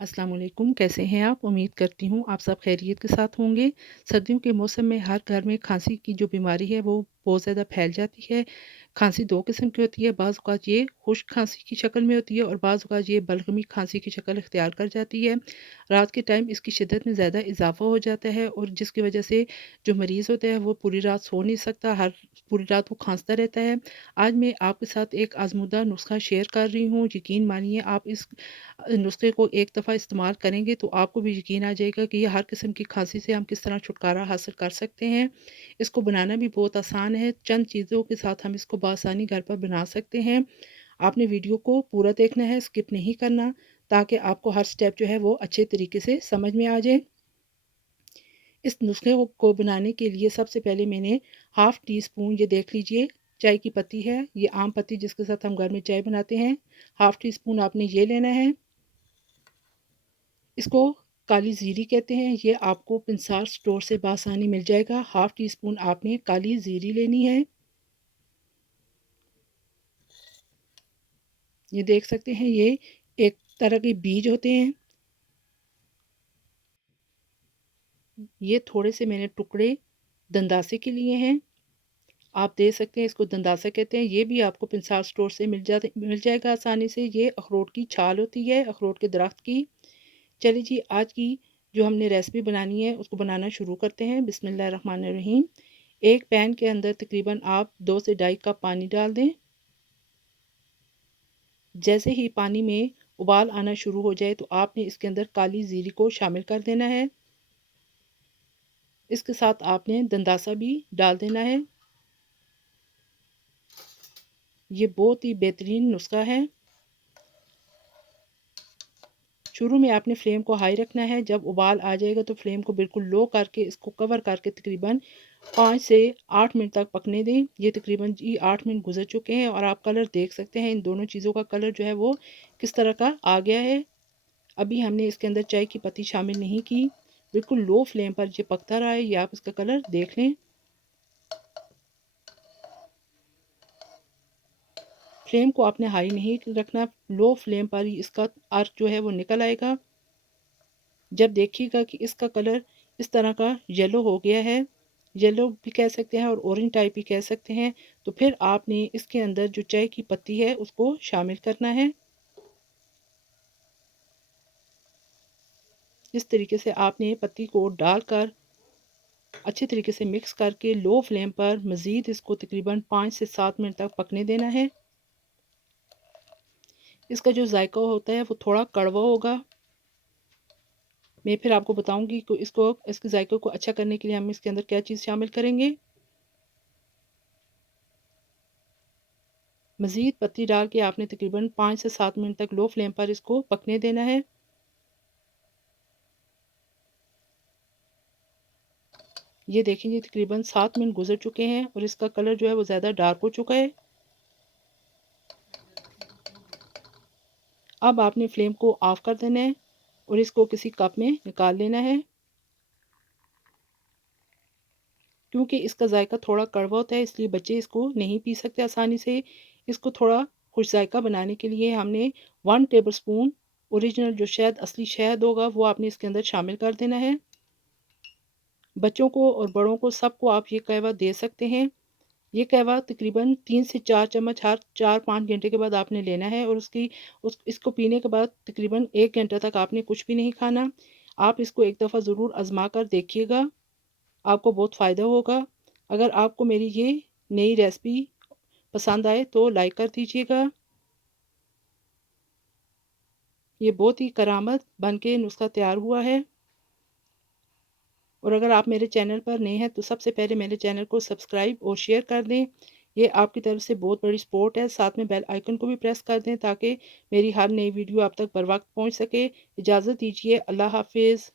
अस्सलाम वालेकुम, कैसे हैं आप? उम्मीद करती हूँ आप सब खैरियत के साथ होंगे। सर्दियों के मौसम में हर घर में खाँसी की जो बीमारी है वो बहुत ज़्यादा फैल जाती है। खाँसी 2 किस्म की होती है, बाज़ औक़ात ये खुश्क खाँसी की शक्ल में होती है और बाज़ औक़ात ये बलगमी खाँसी की शक्ल इख्तियार कर जाती है। रात के टाइम इसकी शिद्दत में ज़्यादा इज़ाफ़ा हो जाता है और जिसकी वजह से जो मरीज़ होता है वो पूरी रात सो नहीं सकता, पूरी रात वो खाँसता रहता है। आज मैं आपके साथ एक आज़मूदा नुस्ख़ा शेयर कर रही हूँ, यकीन मानिए आप इस नुस्खे को एक दफ़ा इस्तेमाल करेंगे तो आपको भी यकीन आ जाएगा कि ये हर किस्म की खांसी से हम किस तरह छुटकारा हासिल कर सकते हैं। इसको बनाना भी बहुत आसान है, चंद चीज़ों के साथ हम इसको बआसानी घर पर बना सकते हैं। आपने वीडियो को पूरा देखना है, स्किप नहीं करना, ताकि आपको हर स्टेप जो है वो अच्छे तरीके से समझ में आ जाए। इस नुस्खे को बनाने के लिए सबसे पहले मैंने हाफ़ टी स्पून, ये देख लीजिए, चाय की पत्ती है, ये आम पत्ती जिसके साथ हम घर में चाय बनाते हैं। हाफ़ टी स्पून आपने ये लेना है। इसको काली ज़ीरी कहते हैं, ये आपको पिंसार स्टोर से बआसानी मिल जाएगा। हाफ़ टी स्पून आपने काली ज़ीरी लेनी है। ये देख सकते हैं, ये एक तरह के बीज होते हैं। ये थोड़े से मैंने टुकड़े दंदासे के लिए हैं। आप देख सकते हैं, इसको दंदासा कहते हैं। ये भी आपको पिंसार स्टोर से मिल जाएगा आसानी से। ये अखरोट की छाल होती है, अखरोट के दरख्त की। चलिए जी, आज की जो हमने रेसिपी बनानी है उसको बनाना शुरू करते हैं। बिस्मिल्लाहिर्रहमानिर्रहीम। एक पैन के अंदर तकरीबन आप 2 से ढाई कप पानी डाल दें। जैसे ही पानी में उबाल आना शुरू हो जाए तो आपने इसके अंदर काली ज़ीरी को शामिल कर देना है। इसके साथ आपने दंदासा भी डाल देना है। ये बहुत ही बेहतरीन नुस्खा है। शुरू में आपने फ्लेम को हाई रखना है। जब उबाल आ जाएगा तो फ्लेम को बिल्कुल लो करके इसको कवर करके तकरीबन 5 से 8 मिनट तक पकने दें। ये तकरीबन जी 8 मिनट गुजर चुके हैं और आप कलर देख सकते हैं, इन दोनों चीज़ों का कलर जो है वो किस तरह का आ गया है। अभी हमने इसके अंदर चाय की पत्ती शामिल नहीं की। बिल्कुल लो फ्लेम पर ये पकता रहा है, ये आप इसका कलर देख लें। फ्लेम को आपने हाई नहीं रखना, लो फ्लेम पर ही इसका अर्क जो है वो निकल आएगा। जब देखिएगा कि इसका कलर इस तरह का येलो हो गया है, येलो भी कह सकते हैं और ऑरेंज टाइप भी कह सकते हैं, तो फिर आपने इसके अंदर जो चाय की पत्ती है उसको शामिल करना है। इस तरीके से आपने पत्ती को डालकर अच्छे तरीके से मिक्स करके लो फ्लेम पर मज़ीद इसको तकरीबन 5 से 7 मिनट तक पकने देना है। इसका जो जायका होता है वो थोड़ा कड़वा होगा। मैं फिर आपको बताऊंगी कि इसके जायके को अच्छा करने के लिए हम इसके अंदर क्या चीज़ शामिल करेंगे। मज़ीद पत्ती डाल के आपने तकरीबन 5 से 7 मिनट तक लो फ्लेम पर इसको पकने देना है। ये देखेंगे तकरीबन 7 मिनट गुजर चुके हैं और इसका कलर जो है वो ज़्यादा डार्क हो चुका है। अब आपने फ्लेम को ऑफ कर देना है और इसको किसी कप में निकाल लेना है। क्योंकि इसका जायका थोड़ा कड़वा होता है इसलिए बच्चे इसको नहीं पी सकते आसानी से। इसको थोड़ा खुश जायका बनाने के लिए हमने 1 टेबलस्पून ओरिजिनल जो शहद, असली शहद होगा, वो आपने इसके अंदर शामिल कर देना है। बच्चों को और बड़ों को सबको आप ये कहवा दे सकते हैं। ये कहवा तकरीबन 3 से 4 चम्मच हर 4-5 घंटे के बाद आपने लेना है और इसको पीने के बाद तकरीबन 1 घंटा तक आपने कुछ भी नहीं खाना। आप इसको एक दफ़ा ज़रूर आज़मा कर देखिएगा, आपको बहुत फ़ायदा होगा। अगर आपको मेरी ये नई रेसिपी पसंद आए तो लाइक कर दीजिएगा। ये बहुत ही करामत बन के नुस्खा तैयार हुआ है। और अगर आप मेरे चैनल पर नए हैं तो सबसे पहले मेरे चैनल को सब्सक्राइब और शेयर कर दें। ये आपकी तरफ से बहुत बड़ी सपोर्ट है। साथ में बेल आइकन को भी प्रेस कर दें ताकि मेरी हर नई वीडियो आप तक बर वक्त पहुँच सके। इजाज़त दीजिए, अल्लाह हाफिज़।